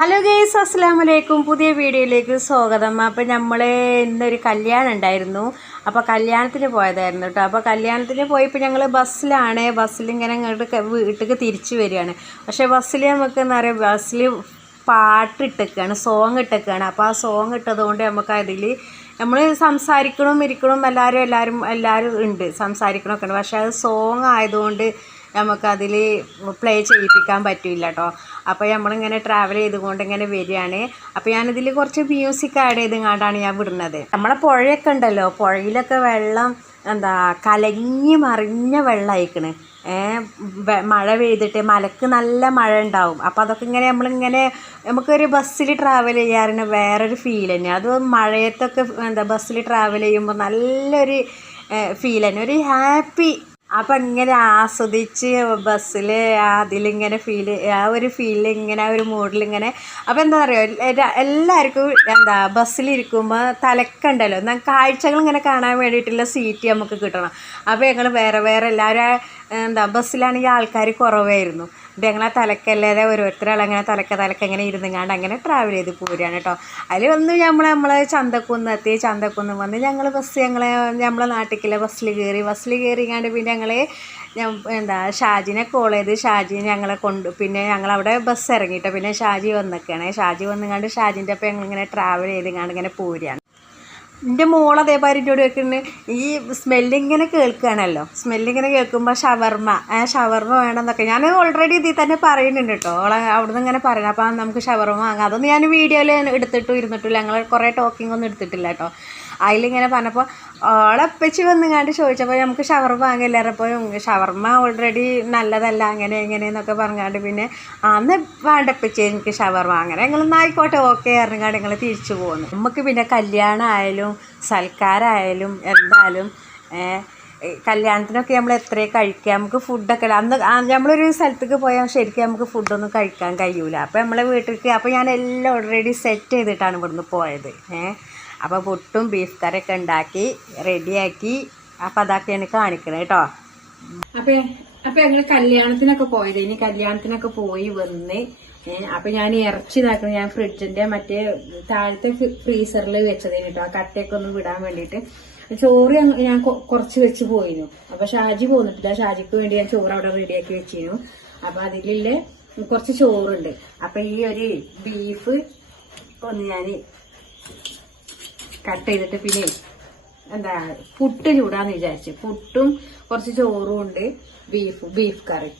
Hello guys അസ്സാം വലൈക്കും പുതിയ വീഡിയോയിലേക്ക് സ്വാഗതം. അപ്പം നമ്മൾ ഇന്നൊരു കല്യാണം ഉണ്ടായിരുന്നു. അപ്പോൾ കല്യാണത്തിന് പോയതായിരുന്നു കേട്ടോ അപ്പോൾ കല്യാണത്തിന് പോയപ്പോൾ ഞങ്ങൾ ബസ്സിലാണ്. ബസ്സിൽ ഇങ്ങനെ ഇങ്ങോട്ട് വീട്ടിൽ തിരിച്ചു വരികയാണ്. പക്ഷേ ബസ്സിൽ നമുക്ക് എന്താ പറയുക ബസ്സിൽ പാട്ട് ഇട്ടേക്കാണ് സോങ് ഇട്ടൊക്കെയാണ് അപ്പോൾ ആ സോങ് ഇട്ടതുകൊണ്ട് നമുക്ക് അതിൽ നമ്മൾ സംസാരിക്കണം ഇരിക്കണം എല്ലാവരും എല്ലാവരും എല്ലാവരും ഉണ്ട്. സംസാരിക്കണമൊക്കെ ഉണ്ട് പക്ഷേ അത് സോങ് ആയതുകൊണ്ട് നമുക്കതിൽ പ്ലേ ചെയ്യിപ്പിക്കാൻ പറ്റില്ല കേട്ടോ അപ്പോൾ നമ്മളിങ്ങനെ ട്രാവൽ ചെയ്തുകൊണ്ട് ഇങ്ങനെ വരികയാണ്. അപ്പോൾ ഞാനിതിൽ കുറച്ച് മ്യൂസിക് ആഡ് ചെയ്ത് കണ്ടാണ് ഞാൻ വിടുന്നത്. നമ്മളെ പുഴയൊക്കെ ഉണ്ടല്ലോ പുഴയിലൊക്കെ വെള്ളം എന്താ കലങ്ങി മറിഞ്ഞ വെള്ളമായിക്കണ് മഴ പെയ്തിട്ട് മലക്ക് നല്ല മഴ ഉണ്ടാവും. അപ്പോൾ അതൊക്കെ ഇങ്ങനെ നമ്മളിങ്ങനെ നമുക്കൊരു ബസ്സിൽ ട്രാവൽ ചെയ്യാറുണ്ട് വേറൊരു ഫീൽ തന്നെ. അത് മഴയത്തൊക്കെ എന്താ ബസ്സിൽ ട്രാവൽ ചെയ്യുമ്പോൾ നല്ലൊരു ഫീൽ തന്നെ. ഒരു ഹാപ്പി അപ്പം ഇങ്ങനെ ആസ്വദിച്ച് ബസ്സിൽ അതിലിങ്ങനെ ഫീൽ ആ ഒരു ഫീലിൽ ഇങ്ങനെ ആ ഒരു മൂഡിലിങ്ങനെ അപ്പോൾ എന്താ പറയുക എല്ലാവർക്കും എന്താ ബസ്സിലിരിക്കുമ്പോൾ തലക്കുണ്ടല്ലോ. എന്നാൽ കാഴ്ചകൾ ഇങ്ങനെ കാണാൻ വേണ്ടിയിട്ടുള്ള സീറ്റ് നമുക്ക് കിട്ടണം. അപ്പോൾ ഞങ്ങൾ വേറെ വേറെ എല്ലാവരും എന്താ ബസ്സിലാണെങ്കിൽ ആൾക്കാർ കുറവായിരുന്നു. ഇത് ഞങ്ങൾ ആ ഓരോരുത്തരാൾ അങ്ങനെ തലക്ക തലക്ക ഇങ്ങനെ ഇരുന്നുങ്ങാണ്ട് അങ്ങനെ ട്രാവൽ ചെയ്ത് പോരുകയാണ് കേട്ടോ അതിൽ വന്ന് നമ്മൾ നമ്മളെ ചന്തക്കുന്ന് എത്തി ചന്തക്കുന്ന് വന്ന് ഞങ്ങൾ ബസ് ഞങ്ങളെ നമ്മളെ നാട്ടിലേക്കുള്ള ബസ്സിൽ കയറി ബസ്സിൽ കയറിങ്ങാണ്ട് പിന്നെ ഞങ്ങൾ എന്താ ഷാജിനെ കോൾ ചെയ്ത് ഷാജി ഞങ്ങളെ കൊണ്ട് പിന്നെ ഞങ്ങളവിടെ ബസ് ഇറങ്ങിയിട്ട് പിന്നെ ഷാജി വന്നൊക്കെയാണ് ഷാജി വന്നുങ്ങാണ്ട് ഷാജിന്റെ ഒപ്പം ഞങ്ങളിങ്ങനെ ട്രാവൽ ചെയ്തുങ്ങാണ്ട് ഇങ്ങനെ പോരുകയാണ് എന്റെ മോൾ അതേമാതിരി എന്നോട് വെക്കുന്നത് ഈ സ്മെല്ലിങ്ങനെ കേൾക്കുകയാണല്ലോ. സ്മെല്ലിങ്ങനെ കേൾക്കുമ്പോൾ ഷവർമ്മ ഷവർമ്മ വേണമെന്നൊക്കെ. ഞാൻ ഓൾറെഡി ഇതിൽ തന്നെ പറയുന്നുണ്ട് കേട്ടോ. ഓളെ അവിടുന്ന് ഇങ്ങനെ പറയണം. അപ്പം നമുക്ക് ഷവർമ്മ വാങ്ങാം. അതൊന്നും ഞാൻ വീഡിയോയിൽ എടുത്തിട്ടും ഇരുന്നിട്ടില്ല. ഞങ്ങൾ കുറേ ടോക്കിംഗ് ഒന്നും എടുത്തിട്ടില്ല കേട്ടോ. അതിലിങ്ങനെ പറഞ്ഞപ്പോൾ ഓളപ്പച്ചി വന്നുങ്ങാണ്ട് ചോദിച്ചപ്പോൾ നമുക്ക് ഷവർമ്മ വാങ്ങില്ല? അപ്പോൾ ഷവർമ്മ ഓൾറെഡി നല്ലതല്ല അങ്ങനെ ഇങ്ങനെയെന്നൊക്കെ പറഞ്ഞാണ്ട് പിന്നെ അന്ന് വേണ്ടപ്പച്ചി എനിക്ക് ഷവർമ്മ അങ്ങനെ ഞങ്ങൾ ആയിക്കോട്ടെ ഓക്കെ അറിഞ്ഞാണ്ട് ഞങ്ങൾ തിരിച്ചു പോകുന്നു നമുക്ക് പിന്നെ കല്യാണമായാലും സൽക്കാരമായാലും എന്തായാലും കല്യാണത്തിനൊക്കെ നമ്മൾ എത്രയും കഴിക്കുക നമുക്ക് ഫുഡൊക്കെ അന്ന് നമ്മളൊരു സ്ഥലത്തേക്ക് പോയാൽ ശരിക്കും നമുക്ക് ഫുഡൊന്നും കഴിക്കാൻ കഴിയൂല. അപ്പോൾ നമ്മളെ വീട്ടിലേക്ക് അപ്പോൾ ഞാൻ എല്ലാം ഓൾറെഡി സെറ്റ് ചെയ്തിട്ടാണ് ഇവിടുന്ന് പോയത് ഏഹ് അപ്പോൾ പുട്ടും ബീഫ് കറിയൊക്കെ ഉണ്ടാക്കി റെഡിയാക്കി അപ്പോൾ എനിക്ക് കാണിക്കണേ കേട്ടോ അപ്പോൾ അപ്പോൾ ഞങ്ങൾ കല്യാണത്തിനൊക്കെ പോയത്. ഇനി കല്യാണത്തിനൊക്കെ പോയി വന്ന് അപ്പൊ ഞാൻ ഇറച്ചി ഇതാക്കണം. ഞാൻ ഫ്രിഡ്ജിന്റെ മറ്റേ താഴത്തെ ഫ്രീസറിൽ വെച്ചതിന് കേട്ടോ ആ കട്ടയൊക്കെ ഒന്ന് വിടാൻ വേണ്ടിയിട്ട്. ചോറ് ഞാൻ കുറച്ച് വെച്ച് പോയിരുന്നു അപ്പൊ ഷാജി പോന്നിട്ടില്ല. ഷാജിക്ക് വേണ്ടി ഞാൻ ചോറ് അവിടെ റെഡിയാക്കി വെച്ചിരുന്നു അപ്പൊ അതിലുള്ള കുറച്ച് ചോറുണ്ട്. അപ്പൊ ഈ ഒരു ബീഫ് ഒന്ന് ഞാൻ കട്ട് ചെയ്തിട്ട് പിന്നെ എന്താ പുട്ട് ചൂടാന്ന് വിചാരിച്ചു. പുട്ടും കുറച്ച് ചോറും ഉണ്ട് ബീഫ് ബീഫ് കറി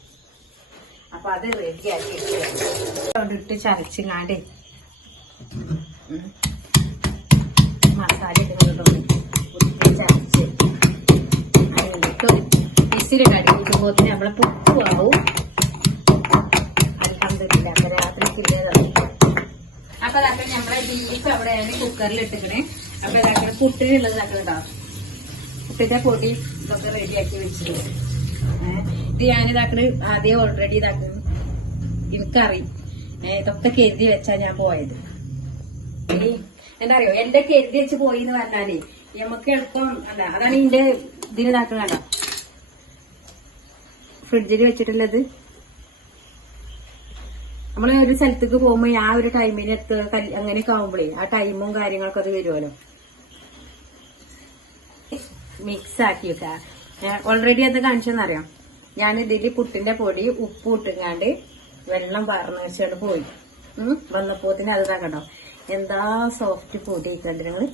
അപ്പൊ അത് റെഡിയാക്കി ഇട്ട് ചതച്ചിങ്ങാണ്ട്. മസാല കൂട്ടുമ്പോൾ നമ്മളെ പുട്ടും ആവും അൽഹംദുലില്ലാ അപ്പൊ അപ്പൊ അതൊക്കെ നമ്മളെ ബീഫ് അവിടെയാണ് കുക്കറിൽ ഇട്ടിക്കണേ. അപ്പൊ ഇതാക്കണ പുട്ടിനുള്ളത് ഇതാക്കണോ പുട്ടിന്റെ പൊടി ഇതൊക്കെ റെഡിയാക്കി വെച്ചിട്ടുണ്ട് ഇത് ഞാനിതാക്കണ് ആദ്യം ഓൾറെഡി ഇതാക്കുന്നു എനിക്കറി ഇതൊക്കെ കരുതി വെച്ചാ ഞാൻ പോയത്. എന്താ അറിയോ എന്റെ കരുതി വെച്ച് പോയി എന്ന് പറഞ്ഞാലേ നമുക്ക് എളുപ്പം അല്ല അതാണ് ഇതിന്റെ ഇതിന് ഇതാക്കണ ഫ്രിഡ്ജിൽ വെച്ചിട്ടുള്ളത്. നമ്മൾ ഒരു സ്ഥലത്തേക്ക് പോകുമ്പോൾ ആ ഒരു ടൈമിന് എത്തുക കല്- അങ്ങനെയൊക്കെ ആവുമ്പോഴേ ആ ടൈമും കാര്യങ്ങളൊക്കെ അത് വരുമല്ലോ മിക്സ് ആക്കി വെക്കുക ഓൾറെഡി അത് കാണിച്ചെന്നറിയാം? ഞാൻ ഇതിൽ പുട്ടിന്റെ പൊടി ഉപ്പ് ഇട്ടുങ്ങാണ്ട് വെള്ളം പറഞ്ഞു വെച്ചുകൊണ്ട് പോയി. വന്നപ്പോത്തിന് അത് കണ്ടോ? എന്താ സോഫ്റ്റ് പൊടി കണ്ടു നിങ്ങൾ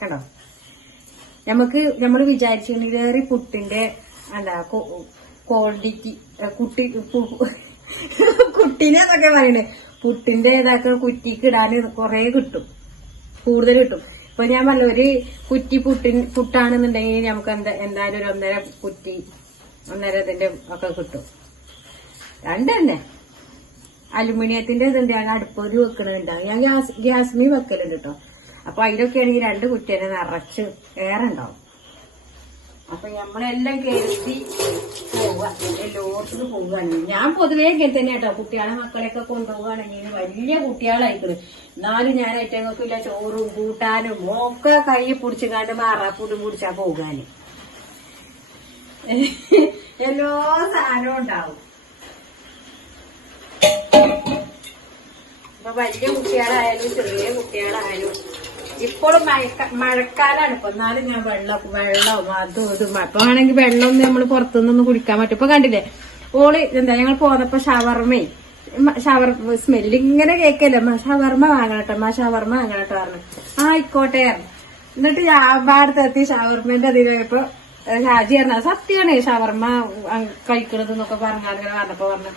കണ്ടോ? നമുക്ക് നമ്മൾ വിചാരിച്ചിട്ടുണ്ടെങ്കിൽ പുട്ടിന്റെ എന്താ ക്വാളിറ്റി കുട്ടി പു- കുട്ടീനെ എന്നൊക്കെ പറയണേ. പുട്ടിന്റെ ഇതൊക്കെ കുറ്റിക്ക് ഇടാൻ കുറെ കിട്ടും. കൂടുതൽ കിട്ടും. ഇപ്പൊ ഞാൻ പറഞ്ഞ ഒരു കുറ്റി പുട്ടിൻ പുട്ടാണെന്നുണ്ടെങ്കിൽ നമുക്ക് എന്താ എന്തായാലും ഒരു ഒന്നര കുറ്റി ഒന്നര ഇതിന്റെ ഒക്കെ കിട്ടും. രണ്ടെന്നെ അലുമിനിയത്തിന്റെ ഇതുണ്ട് ഞാൻ അടുപ്പൊരു വെക്കണുണ്ടാവും ഞാൻ ഗ്യാസ് ഗ്യാസ്മി വെക്കലുണ്ട് കേട്ടോ അപ്പൊ അതിലൊക്കെ ആണെങ്കിൽ രണ്ട് കുറ്റി തന്നെ നിറച്ച് ഏറെ ഉണ്ടാവും. അപ്പൊ നമ്മളെല്ലാം കരുതി പോവുക എല്ലായിടത്തും പോവുകയാണെങ്കിൽ ഞാൻ പൊതുവേ ഇങ്ങനെ തന്നെ കേട്ടോ. കുട്ടികളെ മക്കളെയൊക്കെ കൊണ്ടുപോവുകയാണെങ്കിൽ വലിയ കുട്ടികളായിക്കണ് എന്നാലും ഞാൻ ഏറ്റങ്ങൾക്ക് ഇല്ല ചോറും കൂട്ടാനും ഒക്കെ കൈ പിടിച്ചുകാണ്ട് മാറാപ്പൂട്ടും പിടിച്ചാ പോകാന്. എല്ലാ സാധനവും ഉണ്ടാവും. അപ്പൊ വലിയ കുട്ടികളായാലും ചെറിയ കുട്ടികളായാലും ഇപ്പോഴും മഴക്ക മഴക്കാലാണ്. ഇപ്പൊ എന്നാലും ഞാൻ വെള്ളം വെള്ളവും അതും ഇതും. അപ്പൊ ആണെങ്കിൽ വെള്ളമൊന്നും നമ്മൾ പുറത്തുനിന്നൊന്നും കുടിക്കാൻ പറ്റും ഇപ്പൊ കണ്ടില്ലേ? ഓൾ എന്താ ഞങ്ങൾ പോന്നപ്പോ ഷവർമ്മേ ഷവർ സ്മെല്ല് ഇങ്ങനെ കേക്കല്ലേ? മാ ഷവർമ്മ വാങ്ങണട്ടോ മാ ഷവർമ്മ വാങ്ങണട്ടോ പറഞ്ഞു. ആ ആയിക്കോട്ടെ. എന്നിട്ട് ഞാൻ പാടത്തെത്തി ഷവർമ്മന്റെ അതിൽ പോയപ്പോ ഷാജി പറഞ്ഞ. സത്യാണ് ഷവർമ്മ കഴിക്കണത് എന്നൊക്കെ പറഞ്ഞാൽ പറഞ്ഞപ്പോ പറഞ്ഞു.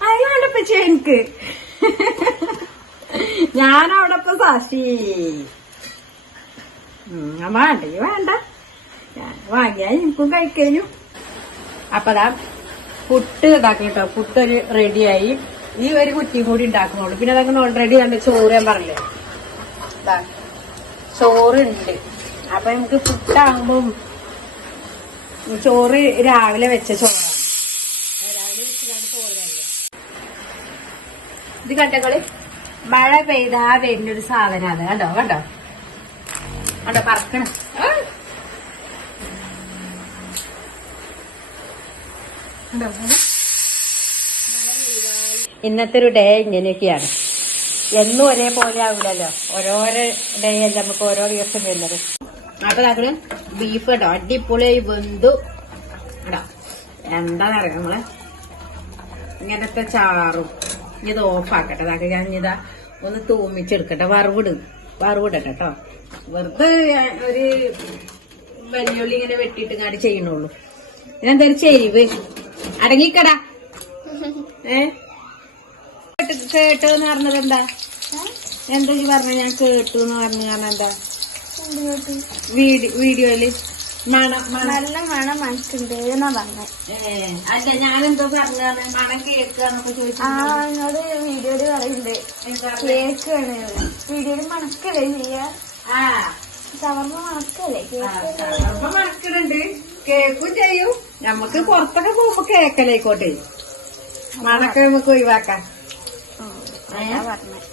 അത് വേണ്ടപ്പച്ചേ എനിക്ക്. ഞാനവിടെ ഇപ്പൊ സാക്ഷി വേണ്ട വേണ്ട. ഞാൻ വാങ്ങിയാൽ എനിക്കും കഴിക്കഴിഞ്ഞു അപ്പൊ ദാ പുട്ട് ഇതാക്കി കേട്ടോ പുട്ട് ഒരു റെഡിയായി. ഈ ഒരു കുറ്റിയും കൂടി ഉണ്ടാക്കുന്നുള്ളൂ. പിന്നെ അതങ്ങനെ ഓൾറെഡി കണ്ട് ചോറ് ഞാൻ പറഞ്ഞില്ലേ? ചോറുണ്ട്. അപ്പൊ നമുക്ക് പുട്ടാകുമ്പം ചോറ് രാവിലെ വെച്ച ചോറാണ്. രാവിലെ വെച്ചിട്ടാണ് ചോറ് ഇത് കണ്ടകൾ മഴ പെയ്താ വരുന്നൊരു സാധനം അത് കണ്ടോ? കണ്ടോ കണ്ടോ പറക്കണ ഇന്നത്തെ ഒരു ഡേ ഇങ്ങനെയൊക്കെയാണ്. എന്നും ഒരേപോലെ ആവില്ലല്ലോ ഓരോരോ ഡേ അല്ല നമുക്ക് ഓരോ ദിവസം വരുന്നത്. അപ്പൊ നമ്മൾ ബീഫ് കേട്ടോ അടിപൊളിയായി വെന്തു. കേട്ടോ എന്താന്നറിയാം നമ്മൾ ഇങ്ങനത്തെ ചാറും. ഇത് ഓഫാക്കട്ടെ അതൊക്കെ ഞാൻ ഇതാ ഒന്ന് തൂമിച്ചെടുക്കട്ടെ വറവിടും വറവിടട്ടെ കേട്ടോ വെറുതെ ഒരു വെല്ലുള്ളി ഇങ്ങനെ വെട്ടിയിട്ട് ഇങ്ങാട് ചെയ്യണുള്ളൂ ഇതെന്തായാലും ചെരിവ്? അടങ്ങിക്കടാ. ഏ? കേട്ട് എന്ന് പറഞ്ഞത് എന്താ എന്താ പറഞ്ഞ ഞാൻ കേട്ടു എന്ന് പറഞ്ഞു കാരണം എന്താ? വീഡിയോ വീഡിയോയിൽ. മണം മണം നല്ല മണം മനസ്സുണ്ട്. എന്നാ പറഞ്ഞത് ഏ, അല്ല ഞാനെന്തോ പറഞ്ഞാണ് മണം കേൾക്കുക എന്നൊക്കെ ചോദിച്ചു ആ നിങ്ങൾ വീഡിയോയിൽ പറയുന്നുണ്ട് കേക്കാണ്. വീഡിയോയിൽ മണക്കല്ലേ ചെയ്യാ? ഷവർമ്മ മണക്കല്ലേ? കേക്ക് അപ്പൊ മണക്കുന്നുണ്ട് കേക്കും ചെയ്യും. നമുക്ക് പുറത്തൊക്കെ പോകുമ്പോ കേക്കലായിക്കോട്ടെ. മണക്കെ നമുക്ക് ഒഴിവാക്കാം. പറഞ്ഞേ. പറഞ്ഞത്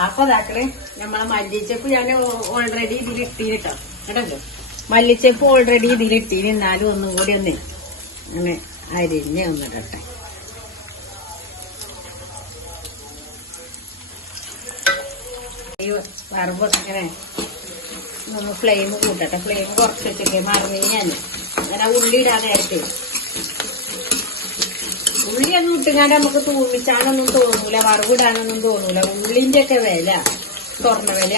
അപ്പൊ ഇതാക്കണേ നമ്മളെ മല്ലിച്ചപ്പ് ഞാൻ ഓൾറെഡി ഇതിൽ ഇട്ടീട്ടോ കേട്ടല്ലോ മല്ലിച്ചപ്പ് ഓൾറെഡി ഇതിൽ ഇട്ടീന് ഒന്നും കൂടി ഒന്ന് അങ്ങനെ അരിഞ്ഞ് ഒന്നിടട്ടെ. വറവ് ഇങ്ങനെ ഫ്ലെയിം കൂട്ടട്ടെ. ഫ്ലെയിം കുറച്ച് വെച്ചൊക്കെ മറന്നു ഞാൻ അങ്ങനെ ഉള്ളി ഇടാൻ നേരത്തെ ഉള്ളിയൊന്നും ഇട്ടുകാണ്ട് നമുക്ക് തൂമിച്ചാണൊന്നും തോന്നൂല വറവിടാനൊന്നും തോന്നൂല. ഉള്ളിന്റെ ഒക്കെ വില തുറന്ന വില.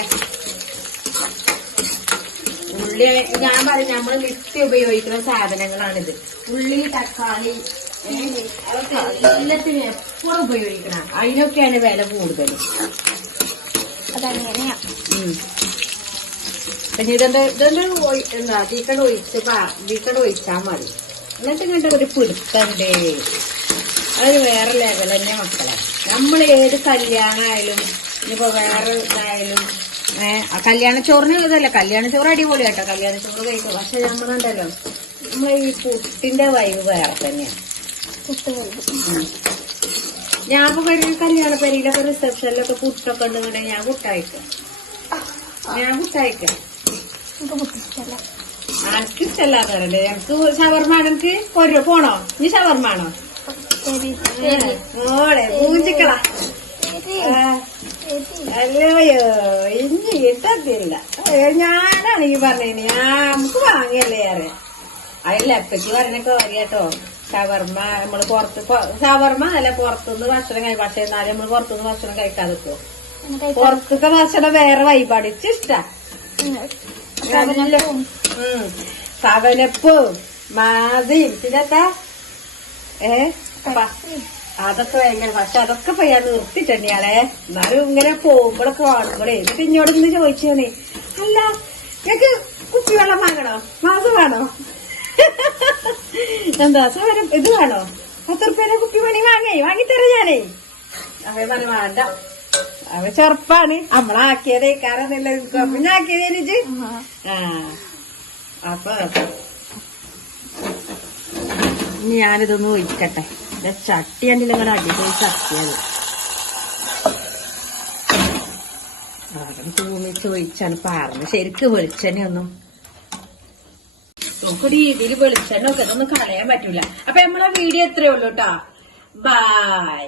ഉള്ളി ഞാൻ പറഞ്ഞു നമ്മൾ നിത്യം ഉപയോഗിക്കുന്ന സാധനങ്ങളാണിത്. ഉള്ളി തക്കാളി അതൊക്കെ എല്ലാത്തിനും എപ്പോഴും ഉപയോഗിക്കണം. അതിനൊക്കെയാണ് വില കൂടുതൽ അതങ്ങനെയാ. പിന്നെ ഇതെന്താ ഇതെന്താ എന്താ തീക്കട ഒഴിച്ച് തീക്കട ഒഴിച്ചാൽ മതി. എന്നിട്ട് ഇങ്ങോട്ട് ഒരു പിടുത്തണ്ടേ അതൊരു വേറെ ലെവൽ തന്നെ മക്കളെ. നമ്മൾ ഏത് കല്യാണമായാലും ഇനിയിപ്പോ വേറെ ഇതായാലും ഏഹ് ആ കല്യാണ ചോറിന് ഇതല്ല കല്യാണ ചോറ് അടിപൊളി കേട്ടോ കല്യാണ ചോറ് കഴിക്കും. പക്ഷെ നമ്മളുണ്ടല്ലോ നമ്മളെ ഈ പുട്ടിന്റെ വൈവ് വേറെ തന്നെയാണ്. ഞാൻ ഇപ്പൊ ഒരു കല്യാണ പരിയിലൊക്കെ റിസപ്ഷനിലൊക്കെ പുട്ടൊക്കെ ഉണ്ടെന്നുണ്ടെങ്കിൽ ഞാൻ പുട്ടയക്കാം. ഞാൻ പുട്ടയക്കാം. എനിക്ക് ഷവർമ്മ എനിക്ക് കൊരു പോണോ നീ ഷവർമ്മ ഓടെ പൂഞ്ചിക്കളാ. അല്ലയോ ഇനി കിട്ടത്തില്ല. ഞാനാണ് ഈ പറഞ്ഞേ നമുക്ക് വാങ്ങിയല്ലേ ഏറെ. അതിൽ എപ്പയ്ക്ക് പറഞ്ഞൊക്കെ അറിയാട്ടോ ഷവർമ്മ നമ്മൾ പുറത്ത് ഷവർമ്മ അല്ല പുറത്തുനിന്ന് ഭക്ഷണം കഴി പക്ഷെ എന്നാലും നമ്മൾ പുറത്തുനിന്ന് ഭക്ഷണം കഴിക്കാതെ നിൽക്കും. പുറത്തത്തെ ഭക്ഷണം വേറെ വൈപാട് ഇഷ്ടാ. കടലപ്പവും ഉം. സവനപ്പും മാതിയും പിന്നെന്താ? ഏ? അതൊക്കെ ഭയങ്കര പക്ഷെ അതൊക്കെ ഇപ്പൊ ഞാൻ നിർത്തിട്ടന്നെയാളെ എന്നാലും ഇങ്ങനെ പോകുമ്പോഴൊക്കെ കാണുമ്പോഴേ എന്നിട്ട് ഇന്നോട് ഇന്ന് ചോദിച്ചേ അല്ല ഞങ്ങക്ക് കുപ്പിവെള്ളം വാങ്ങണോ? മാസം വേണോ? എന്താ സവനം ഇത് വേണോ? പത്ത് റുപ്യയുടെ കുപ്പി പണി വാങ്ങേ വാങ്ങിത്തരാം ഞാനേ. അവ പറഞ്ഞു വേണ്ട. അവ ചെറുപ്പാണ്. നമ്മളാക്കിയതേ കാരണം പിന്നെ ആക്കിയതേ എനിക്ക് ആ. അപ്പൊ ഞാനിതൊന്ന് ഒഴിക്കട്ടെ. ചട്ടി കണ്ടില്ല ഇങ്ങനെ അടിപൊളി ചട്ടിയാണ്. തൂമിച്ച് ഒഴിച്ചാണ് പാർന്ന് ശരിക്ക് വെളിച്ചെണ്ണ ഒന്നും നമുക്കൊരു രീതിയിൽ വെളിച്ചെണ്ണ ഒക്കെ ഒന്നും കളയാൻ പറ്റൂല. അപ്പൊ നമ്മളെ വീഡിയോ എത്രയേ ഉള്ളൂ കേട്ടോ ബൈ